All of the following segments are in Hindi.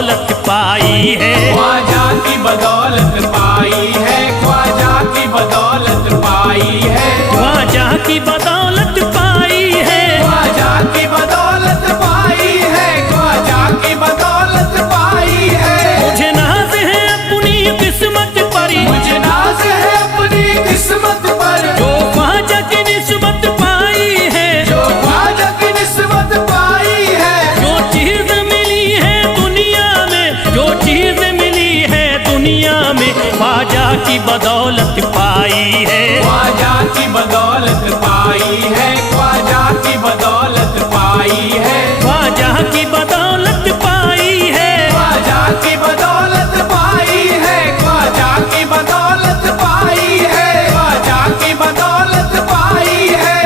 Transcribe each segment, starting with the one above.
बदौलत पाई है, ख्वाजा की बदौलत पाई है, ख्वाजा की बदौलत पाई है, ख्वाजा की बदौलत पाई है, ख्वाजा की बदौलत पाई है, ख्वाजा की बदौलत पाई है। मुझे नाज है अपनी किस्मत पर, मुझे नाज है अपनी किस्मत पर, जो ख्वाजा की निस्बत पाई है, जो ख्वाजा की निस्बत पाई है। जो चीज मिली है दुनिया में, जो चीज मिली है दुनिया में, ख्वाजा की बदौलत पाई है, ख्वाजा की बदौलत पाई है, ख्वाजा की बदौलत पाई है, ख्वाजा की बदौलत पाई है, ख्वाजा की बदौलत पाई है, ख्वाजा की बदौलत पाई है, ख्वाजा की बदौलत पाई है।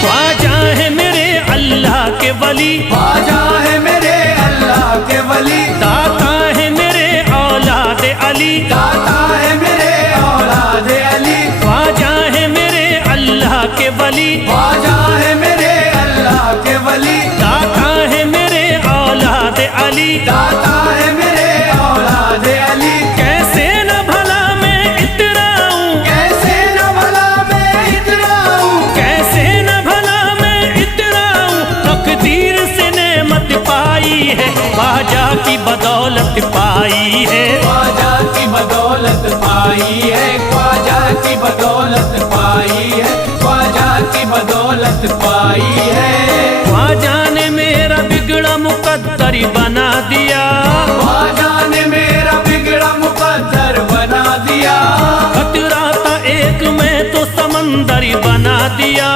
ख्वाजा है मेरे अल्लाह के वली, ख्वाजा है मेरे अल्लाह के वली, दाता है मेरे औलाद अली, दाता है मेरे औलाद अली, ख्वाजा है मेरे अल्लाह के वली, ख्वाजा है मेरे अल्लाह के वली, दाता है मेरे औलाद अली, दाता है मेरे औलाद अली। कैसे न भला मैं इतराऊं, कैसे न भला मैं इतराऊं, कैसे न भला मैं इतराऊं, तकदीर से नेमत पाई है, ख्वाजा की बदौलत पाई है, ख्वाजा की बदौलत पाई है, ख्वाजा की बदौलत पाई है, ख्वाजा की बदौलत पाई है। ख्वाजा ने मेरा बिगड़ा मुकद्दर बना दिया, ख्वाजा ने मेरा बिगड़ा मुकद्दर बना दिया, खतरा था एक मैं तो समंदर बना दिया,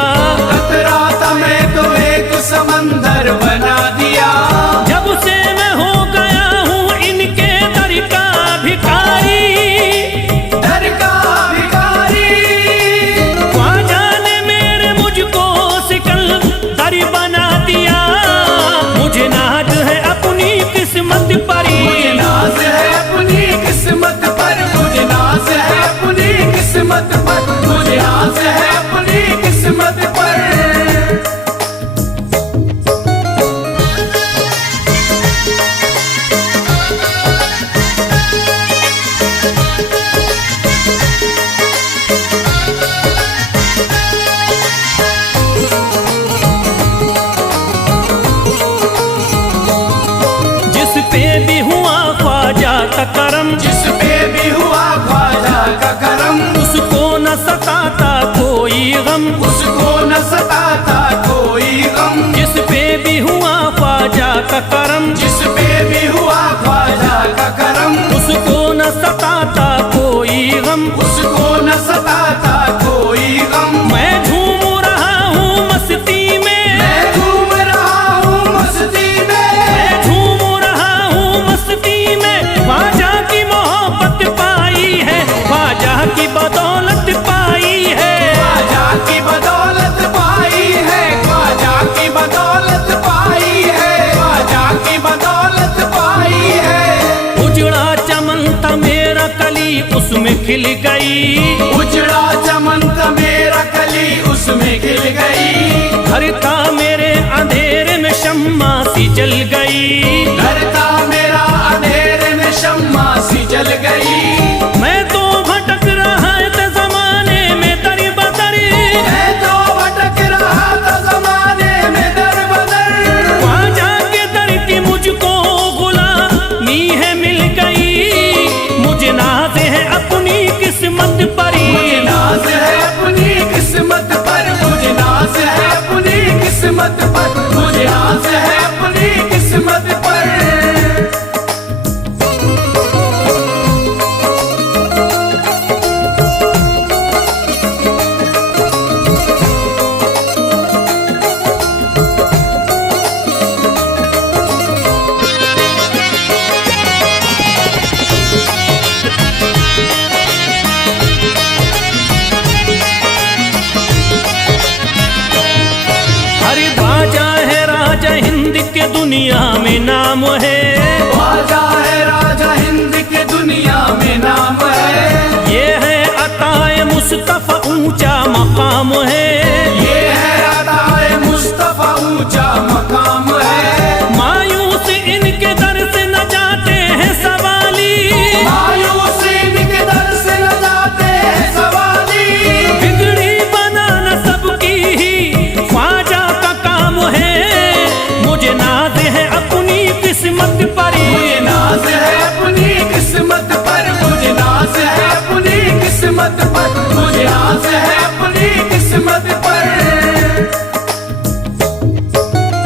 खतरा था मैं तो एक समंदर बना दिया। जब से मैं हो गया हूँ इनके दर का भिखारी, दर का भिखारी, ख्वाजा ने मेरे मुझको सिकंदर बना दिया, मुझे नाज है अपनी किस्मत पर, मुझे नाज है अपनी किस्मत पर, मुझे नाज है अपनी किस्मत पर, मुझे नाज है अपनी किस्मत पर। जिस पे भी हुआ ख्वाजा का करम, जिस पे भी हुआ ख्वाजा का करम, उसको न सताता कोई गम, उसको न सताता कोई गम। जिस पे भी हुआ ख्वाजा का करम, जिस पे भी हुआ ख्वाजा का करम, उसको न सताता कोई गम, उसको न सताता कोई गम। मैं झूम रहा हूँ मस्ती में, मैं झूम रहा हूँ मस्ती में, मैं झूम रहा हूँ मस्ती में, ख्वाजा की मोहब्बत पाई है, ख्वाजा की बदौलत पाई है, ख्वाजा की बदौलत पाई है, ख्वाजा की बदौलत पाई है, ख्वाजा की बदौलत पाई है। उजड़ा चमन था मेरा कली उसमें खिल गई, उजड़ा चमन था मेरा कली उसमें खिल गई, घर था मेरे अंधेरे में शम्मा सी जल गई, घर था मेरा अंधेरे में शम्मा सी जल गई। मैं तो भटक रहा था जमाने में दर बदर, मैं तो भटक रहा था जमाने में दर बदर, ख्वाजा के दर की मुझको गुलामी है मिल गई, मुझे नाज है अपनी किस्मत पर, मुझे नाज है अपनी किस्मत पर, मुझे नाज है अपनी किस्मत के दुनिया में नाम है। ख्वाजा है राजा हिंद के दुनिया में नाम है। ये है अताए मुस्तफा ऊंचा मकाम है। ये है अताए मुस्तफा ऊंचा मकाम है। मायूस इनके दर से न जाते हैं सवाली। मायूस इनके दर से न जाते हैं सवाली। बिगड़ी बनाना सबकी ही ख्वाजा का काम है। मुझे नाज है अपनी किस्मत पर। मुझे नाज है अपनी किस्मत पर। मुझे नाज है अपनी किस्मत पर। मुझे नाज है अपनी किस्मत पर।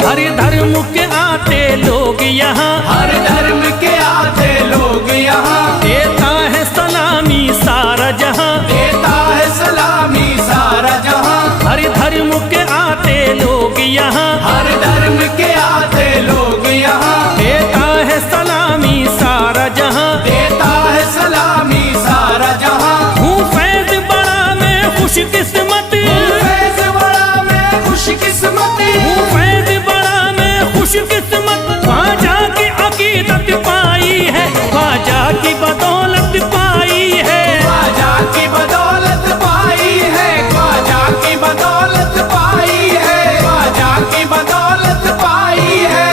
हर धर्म के आते लोग यहाँ। हर धर्म के आते लोग यहाँ। देता है सलामी सारा जहाँ। देता है सलामी सारा जहाँ। हर धर्म के आते लोग यहाँ। हर धर्म के आते लोग यहाँ। देता है सलामी सारा जहाँ। देता है सलामी सारा जहाँ। हूँ फैज बड़ा मैं खुशकिस्मत। फैज बड़ा मैं खुशकिस्मत। हूँ फैज बड़ा मैं खुशकिस्मत। ख्वाजा की अकीदत पाई है। ख्वाजा की बदौलत पाई है। ख्वाजा की बदौलत पाई है। ख्वाजा की बदौलत पाई है। ख्वाजा की बदौलत पाई है।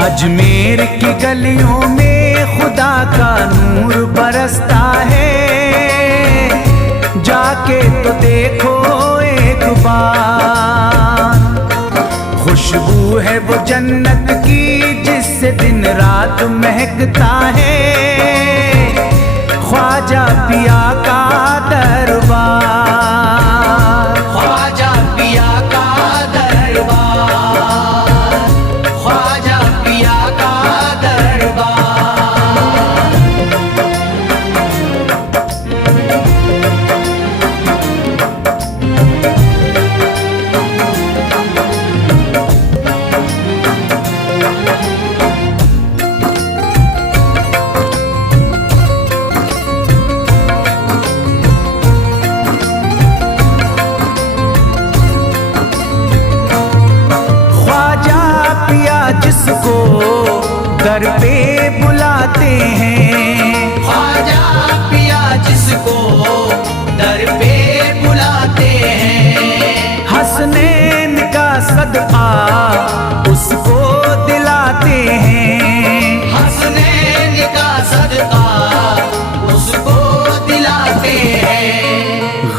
अजमेर की गलियों में खुदा का नूर बरसता है। जाके तो देखो एक बार। खुशबू है वो जन्नत की जिससे दिन रात महकता है। ख्वाजा पिया का दरबार। ख्वाजा पिया का दरबार। ख्वाजा पिया का दरबार। ख्वाजा पिया जिसको दर पे बुलाते हैं। ख्वाजा पिया जिसको दर पे बुलाते हैं। हसनैन का सदका उसको दिलाते हैं। हसनैन का सदका उसको दिलाते हैं।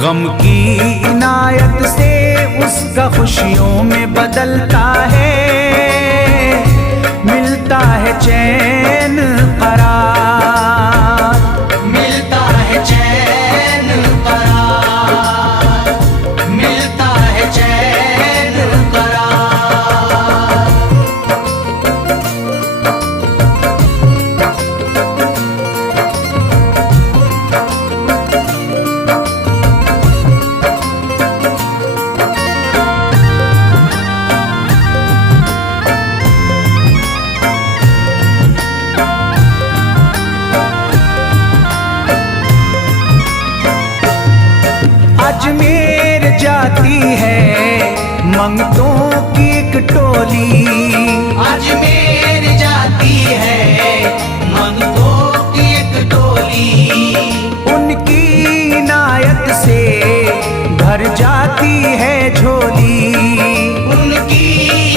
गम की इनायत से उसका खुशियों में बदलता है। मिलता है चैन करार। मिलता है चैन करार। मिलता है चैन करार। अजमेर जाती है मंगतों की एक टोली। अजमेर जाती है मंगतों की एक टोली। उनकी इनायत से भर जाती है झोली। उनकी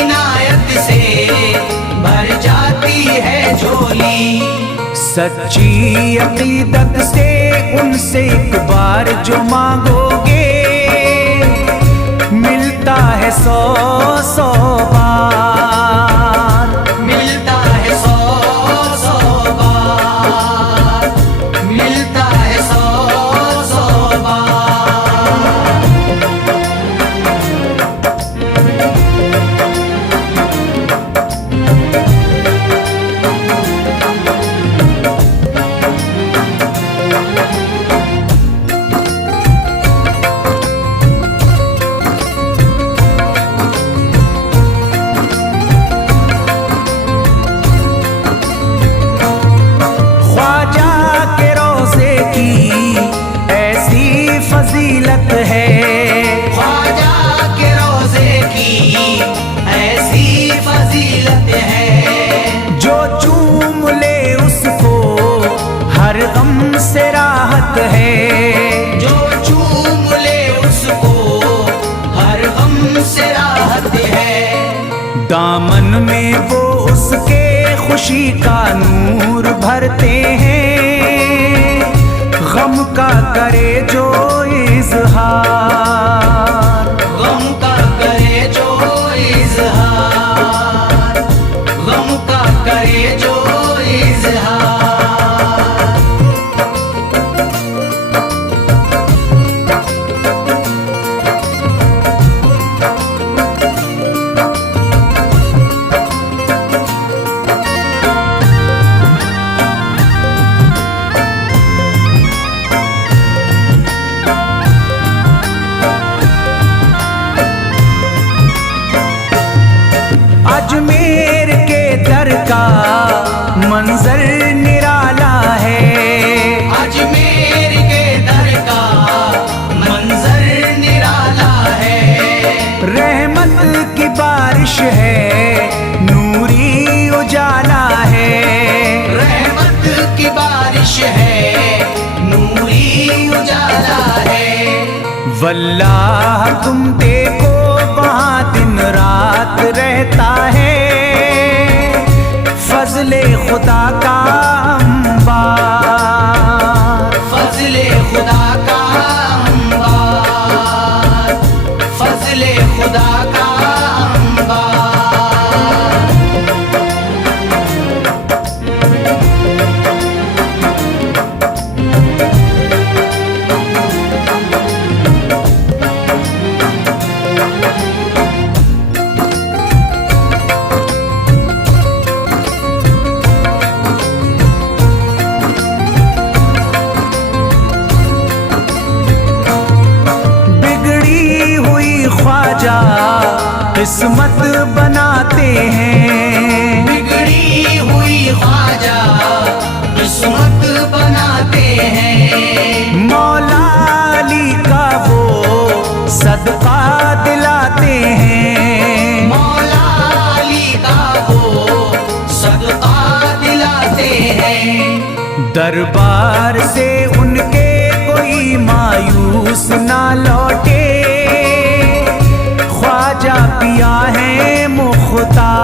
इनायत से भर जाती है झोली। सच्ची अकीदत से उनसे एक बार जो मांगोगे मिलता है 100 बार। मिलता है 100 बार। मिलता है 100 बार। दामन में वो उसके खुशी का नूर भरते हैं, गम का करे जो इजहार, गम का करे जो इजहार, गम का करे जो इजहार। अजमेर के दर का मंजर निराला है, अजमेर के दर का मंजर निराला है। रहमत की बारिश है, नूरी उजाला है, रहमत की बारिश है, नूरी उजाला है। वल्लाह तुम देखो वहाँ दिन रात रहता है, फजले खुदा का अंबार, फजले खुदा का अंबार, फजले खुदा का अंबार। ख्वाजा किस्मत बनाते हैं, बिगड़ी हुई ख्वाजा किस्मत बनाते हैं। मौला अली का वो सदका दिलाते हैं, मौला अली का वो सदका दिलाते हैं। दरबार से उनके कोई मायूस ना लौटे, ख्वाजा पिया है मुख्तार,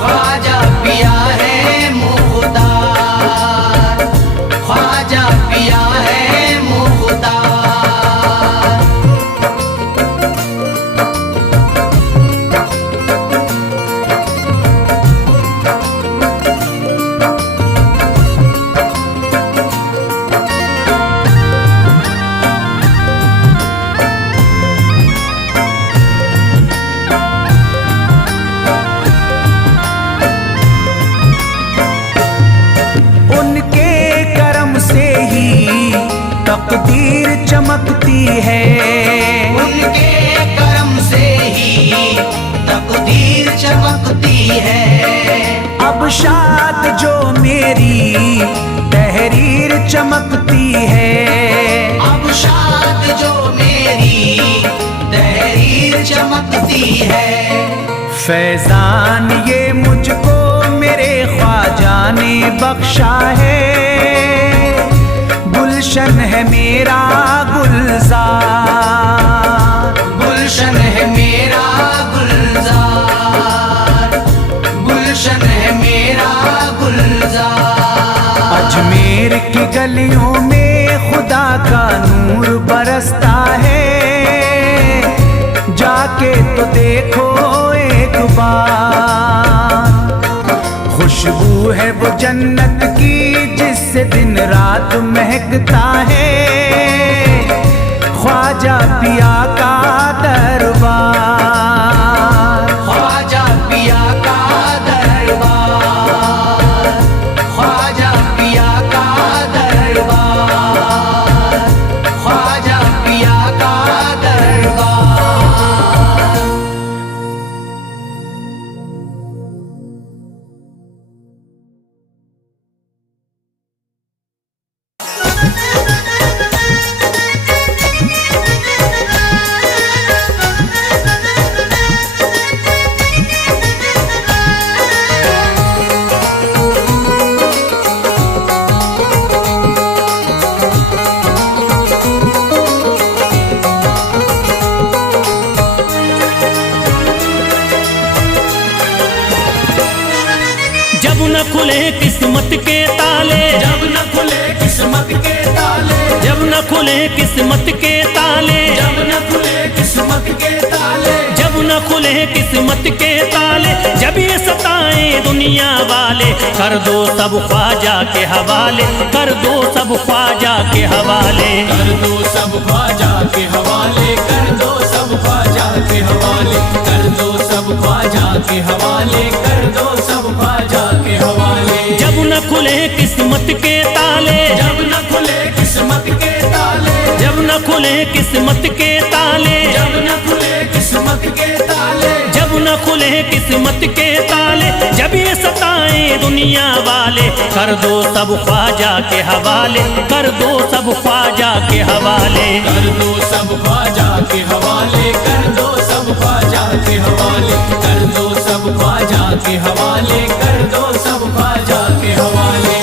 ख्वाजा पिया है मुख्तार, ख्वाजा पिया है मुख्तार। तकदीर चमकती है, उनके करम से ही तकदीर चमकती है। अब शाद जो मेरी तहरीर चमकती है, अब शाद जो मेरी तहरीर चमकती है। फैजान ये मुझको मेरे ख्वाजा ने बख्शा है, गुलशन है मेरा गुलजार, गुलशन है मेरा गुलजार, गुलशन है मेरा गुलजार। अजमेर की गलियों में खुदा का नूर बरसता है, जाके तो देखो एक बार। खुशबू है वो जन्नत की जिससे दिन रात महकता है, ख्वाजा पिया का दरबार, ख्वाजा पिया का दरबार, ख्वाजा पिया का दरबार, ख्वाजा पिया का दरबार। न खुले किस्मत के ताले, जब न खुले किस्मत के ताले, जब न खुले किस्मत के ताले, जब न खुले किस्मत के ताले, जब न खुले किस्मत के ताले, जब ये सताए दुनिया वाले, कर दो सब ख्वाजा के हवाले, कर दो सब ख्वाजा के हवाले, कर दो सब ख्वाजा के हवाले, कर दो सब ख्वाजा के हवाले, कर दो सब ख्वाजा के हवाले, कर दो सब ख्वाजा के हवाले। जब न खुले किस्मत के ताले, जब न खुले किस्मत के ताले, जब न खुले किस्मत के ताले, जब न खुले किस्मत के ताले, जब न खुले किस्मत के ताले, जब ये सताए दुनिया वाले, कर दो सब ख्वाजा के हवाले, कर दो सब ख्वाजा के हवाले, कर दो सब ख्वाजा के हवाले, कर दो सब ख्वाजा के हवाले, कर दो सब ख्वाजा के हवाले, कर दो सब ख्वाजा के हवाले।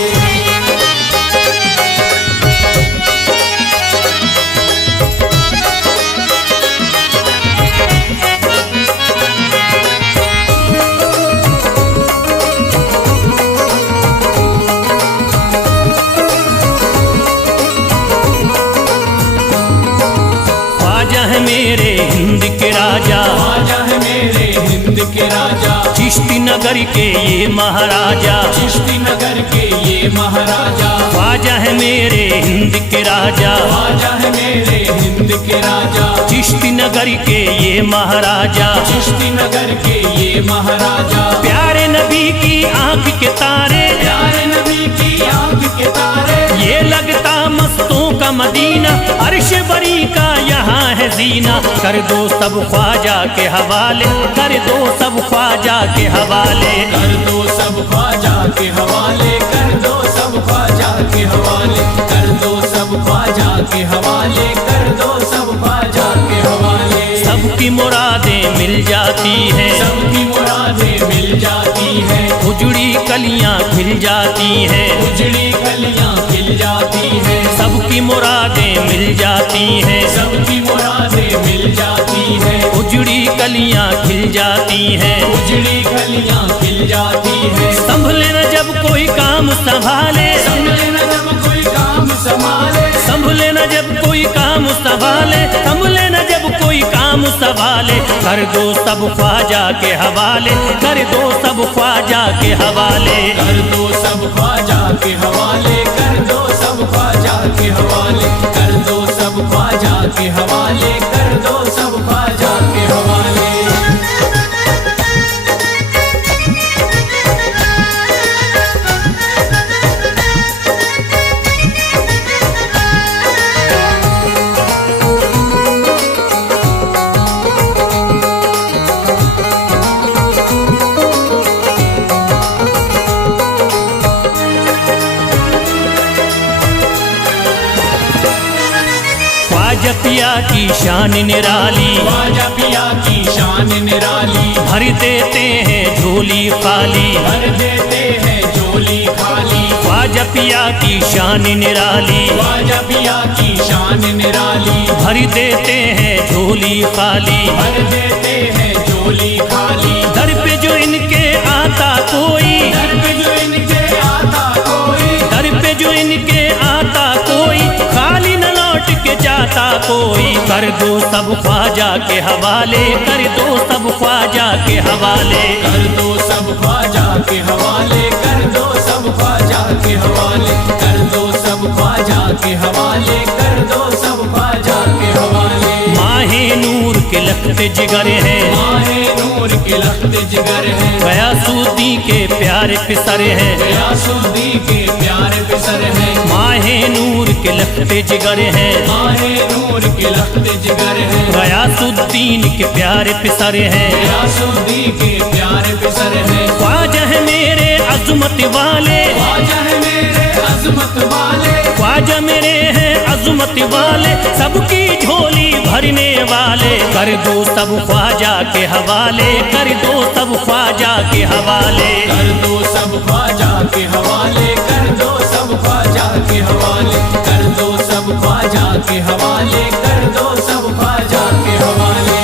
ख्वाजा है मेरे हिंद के राजा, ख्वाजा है मेरे हिंद के राजा, चिश्ती नगर के ये महाराजा, चिश्ती नगर के ये महाराजा, ख्वाजा है मेरे हिंद के राजा, ख्वाजा है मेरे हिंद के राजा, चिश्ती नगर के ये महाराजा, चिश्ती नगर के ये महाराजा, प्यारे नबी की आंख के तारे, प्यारे नबी की आंख के तारे, ये लगता मस्तों का मदीना, अर्श बरी का यहाँ है जीना, कर दो सब ख्वाजा के हवाले, कर दो सब ख्वाजा के हवाले, कर दो सब ख्वाजा के हवाले, कर दो सब ख्वाजा के हवाले, कर दो सब ख्वाजा के हवाले, कर दो सब ख्वाजा के हवाले। सबकी मुरादें मिल जाती हैं, सबकी मुरादें मिल जाती है, उजड़ी कलियां खिल जाती हैं, उजड़ी कलियां खिल जाती है, सबकी मुरादें मिल जाती हैं, सबकी मुरादें मिल जाती है, उजड़ी कलियां खिल जाती हैं, उजड़ी कलियां खिल जाती है। संभले न जब कोई काम संभाले, संभले न जब कोई काम संभाले, संभले न जब कोई काम संभाले, संभले न जब कोई काम संभाले, कर दो सब ख्वाजा के हवाले, कर दो सब ख्वाजा के हवाले, कर दो सब ख्वाजा के हवाले, कर दो सब ख्वाजा के हवाले, कर दो सब ख्वाजा के हवाले, कर दो सब ख्वाजा के हवाले। ख्वाजा पिया की शान निराली, ख्वाजा पिया की शान निराली, भर देते हैं झोली खाली, भर देते हैं झोली खाली, ख्वाजा पिया की शान निराली, ख्वाजा पिया की शान निराली, भर देते हैं झोली खाली, भर देते हैं झोली खाली, दर पे जो इनके आता कोई, दर पे जो इनके आता कोई, दर पे जो इनके आता कोई, खाली न लौट के जाता कोई, कर दो सब ख्वाजा के हवाले, कर दो सब ख्वाजा के हवाले, कर दो सब ख्वाजा के हवाले, कर दो सब ख्वाजा के हवाले, कर दो सब ख्वाजा के हवाले, कर दो सब ख्वाजा के हवाले। माहे नूर के लखते जिगर हैं, माहे नूर के लखते जिगर हैं, गयासुद्दीन के प्यारे पिसर हैं, गयासुद्दीन के प्यारे पिसर हैं, माहे नूर के लखते जिगर हैं, माहे नूर के लखते जिगर हैं, गयासुद्दीन के प्यारे पिसर हैं, गयासुद्दीन के प्यारे पिसर हैं। ख्वाजा है मेरे अज़मत वाले, ख्वाजा है मेरे अज़मत वाले, ख्वाजा मेरे हैं अज़मत वाले, सबकी झोली भरने वाले, कर दो सब ख्वाजा के हवाले, कर दो सब ख्वाजा के हवाले, कर दो सब ख्वाजा के हवाले, कर दो सब ख्वाजा के हवाले, कर दो सब ख्वाजा के हवाले, कर दो सब ख्वाजा के हवाले।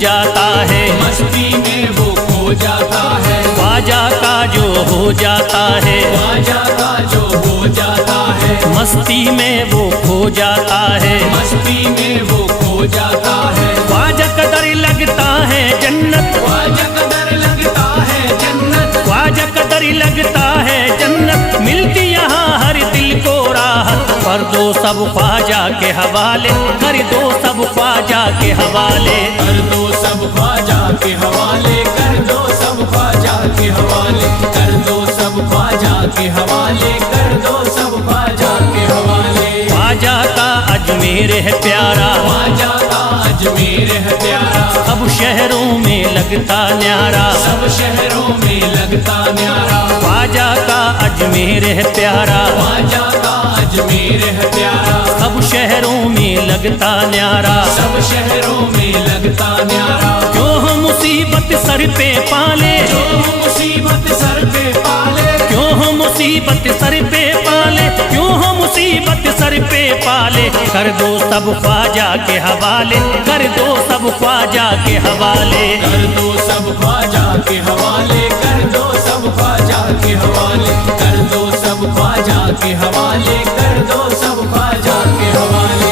जाता है, मस्ती में वो खो जाता है, ख्वाजा का जो हो जाता है, ख्वाजा का जो हो जाता है, मस्ती में वो खो जाता है, मस्ती में वो खो जाता है, ख्वाजा कदर लगता है जन्नत, ख्वाजा कदर लगता है जन्नत, ख्वाजा कदर लगता है जन्नत, मिलती यहाँ हर दिल को राहत, कर दो सब ख्वाजा के हवाले, कर दो सब ख्वाजा के हवाले, कर दो सब ख्वाजा के हवाले, कर दो सब ख्वाजा के हवाले, कर दो सब ख्वाजा के हवाले, कर दो सब ख्वाजा के हवाले। ख्वाजा का अजमेर है प्यारा, ख्वाजा का अजमेर है प्यारा, सब शहरों में लगता न्यारा, सब शहरों में लगता न्यारा, ख्वाजा का अजमेर है प्यारा, ख्वाजा का अजमेर है प्यारा, सब शहरों में लगता न्यारा, सब शहरों में लगता न्यारा, क्यों हम मुसीबत सर पे पाले, जो मुसीबत सर पे पाले, क्यों हम मुसीबत सर पे पाले, क्यों हम मुसीबत सर पे पाले, कर दो सब ख्वाजा के हवाले, कर दो सब ख्वाजा के हवाले, कर दो सब ख्वाजा के हवाले, कर दो सब ख्वाजा के हवाले, कर दो सब ख्वाजा के हवाले, कर दो सब ख्वाजा के हवाले।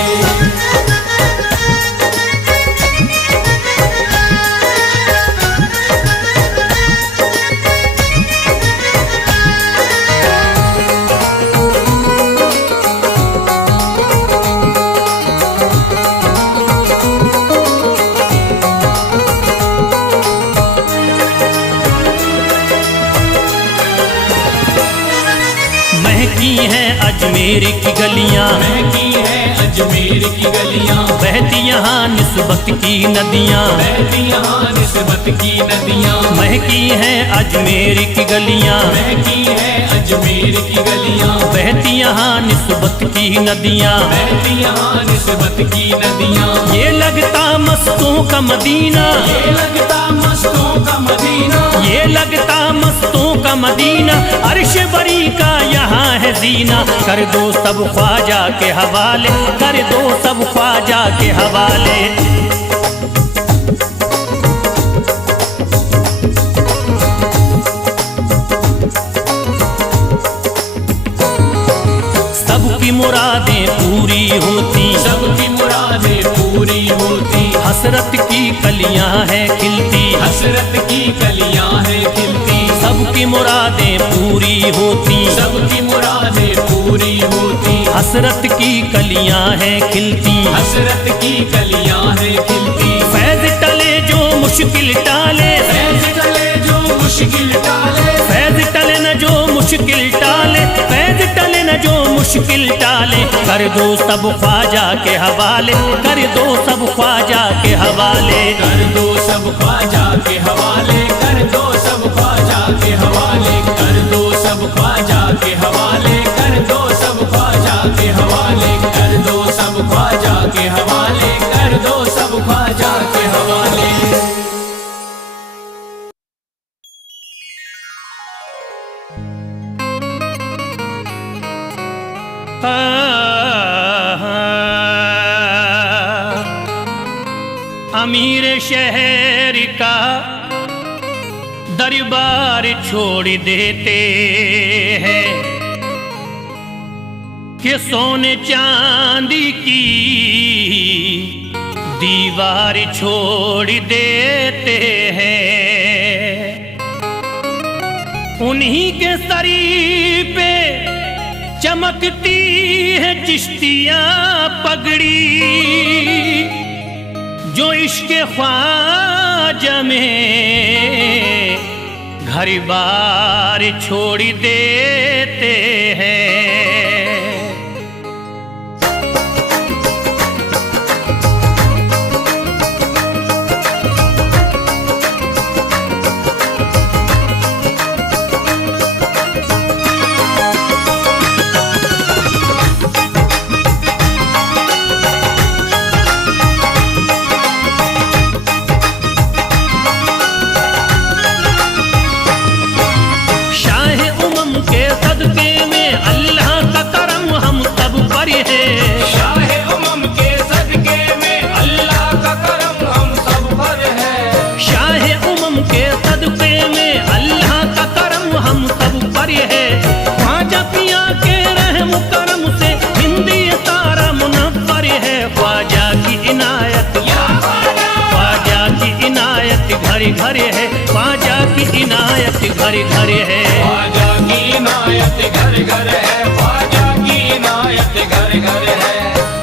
महकी हैं अजमेर की गलियां, महकी है अजमेर की गलियां, बहती यहाँ निस्बत की नदियाँ, बहती यहाँ निस्बत की नदियां, महकी हैं अजमेर की गलियाँ, महकी है अजमेर की गलियां, बहती यहाँ निस्बत की नदियाँ, बहती यहाँ निस्बत की नदियां, ये लगता मस्तों का मदीना, ये लगता मस्तों का मदीना, ये लगता मस्तों का मदीना, अर्श बरी का यहाँ है जीना, कर दो सब ख्वाजा के हवाले, कर दो सब ख्वाजा के हवाले। सबकी मुरादें पूरी होती, सबकी मुरादें पूरी होती, हसरत की कलियां हैं खिलती, हसरत की कलियां हैं खिलती, सबकी मुरादें पूरी होती, सबकी मुरादें पूरी होती, हसरत की कलियां हैं खिलती, हसरत की कलियां हैं खिलती, फैज टले जो मुश्किल टाले, फैज टले जो मुश्किल टाले, फैज टले न जो मुश्किल टाले, फैज टले न जो मुश्किल टाले, कर दो सब ख्वाजा के हवाले, कर दो सब ख्वाजा के हवाले, कर दो सब ख्वाजा के हवाले, कर दो सब ख्वाजा के हवाले, कर दो सब ख्वाजा के हवाले, कर दो सब ख्वाजा के हवाले, कर दो सब ख्वाजा के हवाले, कर दो सब ख्वाजा के हवाले। अमीर शहर का दरबार छोड़ देते हैं कि सोने चांदी की दीवार छोड़ देते हैं, उन्हीं के सरी पे चमकती है चिश्तियां पगड़ी, जो इश्क ख्वाजा में घर बार छोड़ देते हैं। शाह उमम के सदके में अल्लाह की इनायत घर घर है। ख्वाजा की इनायत घर घर है, ख्वाजा की इनायत घर घर है।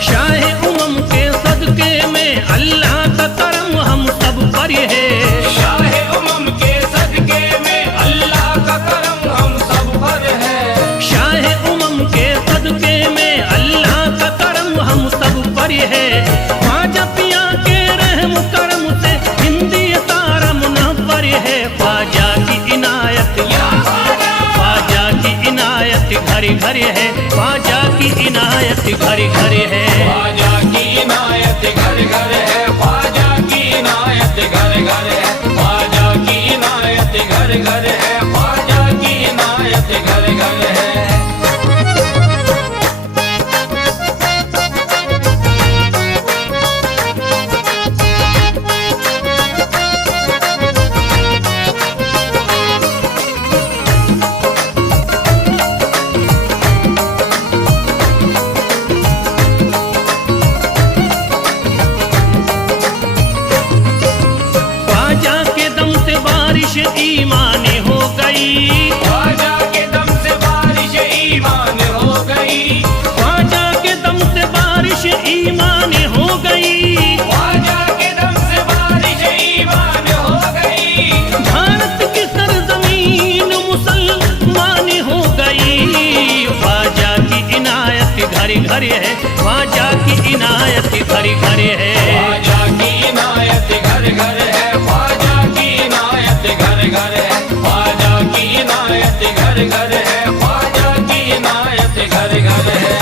शाह उमम के सदके में अल्लाह का करम हम सब पर है। शाह उमम के सदके में अल्लाह का करम हम सब पर है। शाह उमम के सदके में अल्लाह का करम हम सब पर है। ख्वाजा पिया के रहम करम से हिंदी सारा मुनव्वर है। ख्वाजा की इनायत, ख्वाजा की इनायत घर घर है। ख्वाजा की इनायत घर घर है। ख्वाजा की इनायत घर घर है, ख्वाजा की इनायत घर घर है। ख्वाजा की इनायत घर घर है, ख्वाजा की इनायत घर घर है। ख्वाजा के दम से बारिश ईमान हो गई। ख्वाजा के दम से बारिश ईमान हो गई। ख्वाजा के दम से बारिश ईमान हो गई। ख्वाजा के दम से बारिश ईमान हो गई। भारत की सरजमीन मुसलमान हो गई। ख्वाजा की इनायत घर घर है। ख्वाजा की इनायत घर घर है। ख्वाजा की इनायत घर घर है, ख्वाजा की इनायत घर घर है। ख्वाजा की इनायत घर घर है, ख्वाजा की इनायत घर घर है।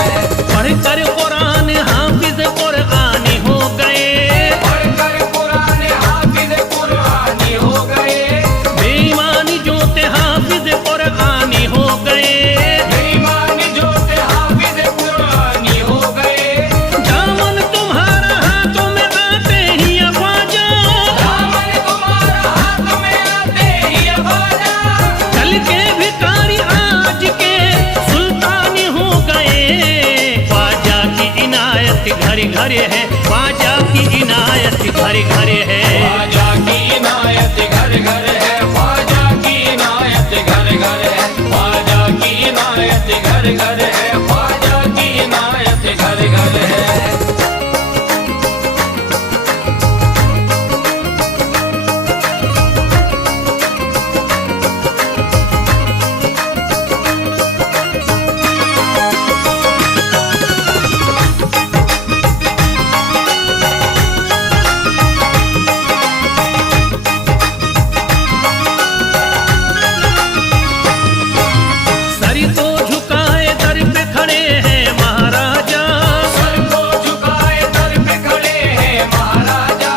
पढ़कर कुरान हाफिज कुरानी हो गए। पढ़कर कुरान हाफिज कुरानी हो गए। बेईमानी जोते हाफिज कुरानी हो गए। बेईमान जो थे हाफिज कुरानी हो गए। दामन तुम्हारा हाथों में आते ही ख्वाजा, दामन तुम्हारा हाथ में आते ही ख्वाजा। कल के भिखारी आज के सुल्तानी हो गए। ख्वाजा की इनायत घर घर है। ख्वाजा की इनायत घर घर है। ख्वाजा की इनायत घर घर है, ख्वाजा की इनायत घर घर है। ख्वाजा की इनायत घर घर है, ख्वाजा की इनायत घर घर है। सर को झुकाए दर पे खड़े हैं महाराजा। सर को झुकाए दर पे खड़े हैं महाराजा।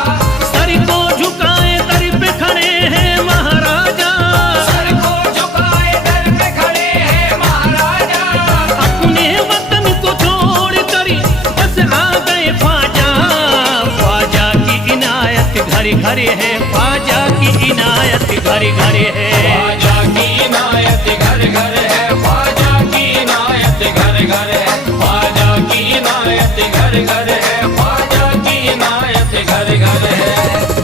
सर को झुकाए दर पे खड़े हैं महाराजा। सर को झुकाए दर पे खड़े हैं महाराजा। अपने वतन को छोड़ कर बस आ गए ख्वाजा। ख्वाजा की इनायत घर घर है। ख्वाजा की इनायत घर घर है। ख्वाजा की इनायत घर घर है, ख्वाजा की इनायत घर घर है। ख्वाजा की इनायत घर घर है, ख्वाजा की इनायत घर घर है।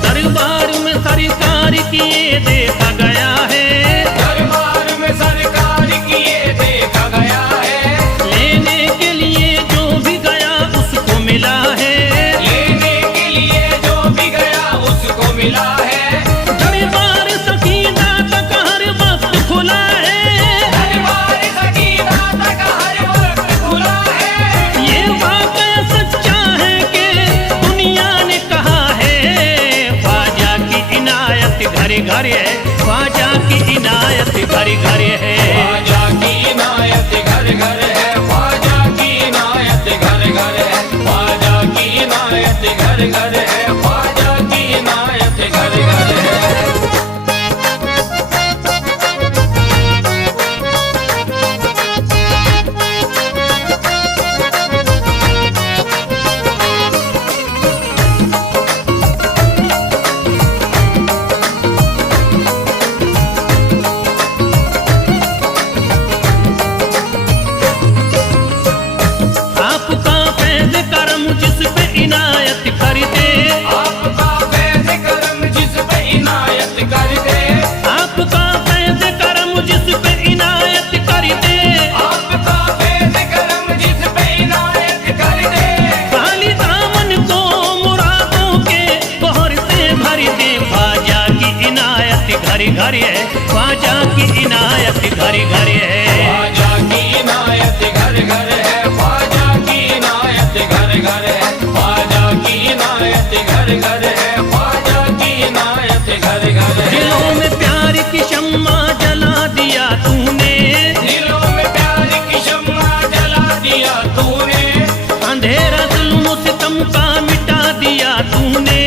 दरबार में सरकार किए देखा गया है। दरबार में सरकार किए देखा गया है। लेने के लिए जो भी गया उसको मिला है। लेने के लिए जो भी गया उसको मिला है। दरबार सकीना तक हर वक्त खुला है। दरबार सकीना तक हर वक्त खुला है। ये वाकया सच्चा है कि दुनिया ने कहा है। ख्वाजा की इनायत घर घर है। ख्वाजा की इनायत घर घर है। ख्वाजा की इनायत घर घर है, ख्वाजा की इनायत घर घर है। ख्वाजा की इनायत घर घर है, ख्वाजा की इनायत घर घर है। घर है। ख्वाजा की इनायत घर घर है, ख्वाजा की इनायत घर घर है, ख्वाजा की इनायत घर घर है, ख्वाजा की इनायत घर घर है। दिलों में प्यार की शम्मा जला दिया तूने, दिलों में प्यार की शम्मा जला दिया तूने, अंधेरा जुल्म सितम का मिटा दिया तूने,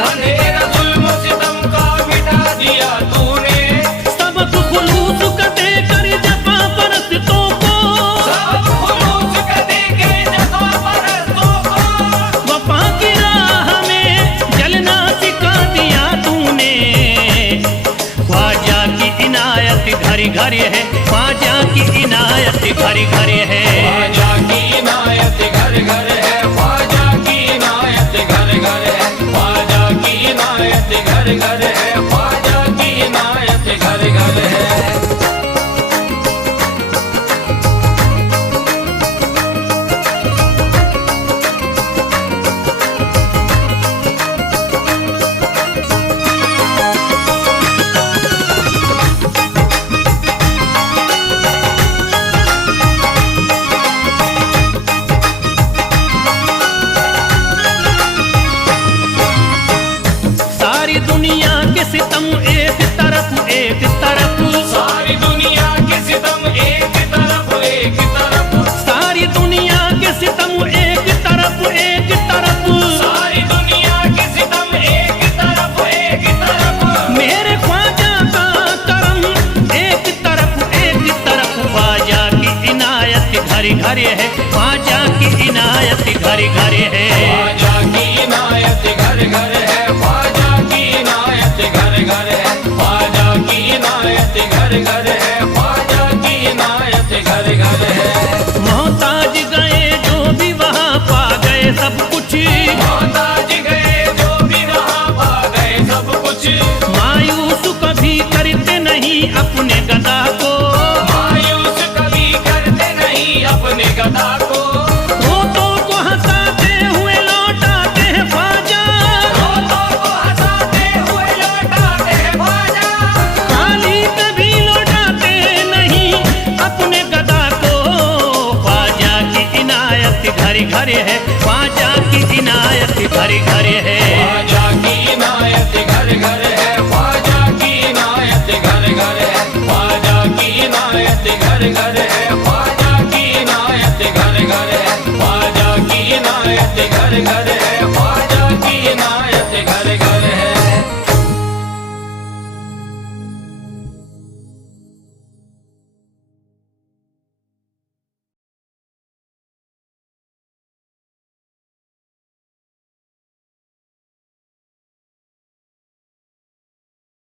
अंधेरा जुल्म सितम का मिटा दिया तूने, सबक खुलूस का देकर जफा परस्तों को, सब खुलूस का देके जफा परस्तों को, वफा की राह में जलना सिखा दिया तूने। ख्वाजा की इनायत घर घर है, ख्वाजा की इनायत घर घर है। ख्वाजा की इनायत घर घर है, ख्वाजा की इनायत घर घर है, ख्वाजा की इनायत घर घर है, ख्वाजा की इनायत घर घर है। सारी दुनिया के सितम एक तरफ एक तरफ, सारी दुनिया के सितम एक तरफ एक तरफ, सारी दुनिया के सितम एक तरफ एक तरफ, सारी दुनिया के सितम एक तरफ एक तरफ, मेरे ख्वाजा का करम एक तरफ एक तरफ। ख्वाजा की इनायत घर घर है, ख्वाजा की इनायत घर घर है। ख्वाजा की इनायत घर घर है, ख्वाजा की इनायत घर घर है, ख्वाजा की इनायत घर घर है, ख्वाजा की इनायत घर घर है। मोहताज गए जो भी वहाँ पा गए सब कुछ, मोहताज गए जो भी वहाँ पा गए सब कुछ, मायूस कभी करते नहीं अपने गदा को, मायूस कभी करते नहीं अपने गदा को, रोतों को हंसाते हुए लौटाते हैं ख्वाजा, रोतों को हंसाते हुए लौटाते हैं ख्वाजा, खाली कभी लौटाते नहीं अपने गदा को। ख्वाजा की इनायत घर घर है, ख्वाजा की इनायत घर घर है। ख्वाजा की इनायत घर घर है, ख्वाजा की इनायत घर घर है, ख्वाजा की इनायत घर घर है, ख्वाजा की इनायत घर घर है, ख्वाजा की इनायत घर घर है।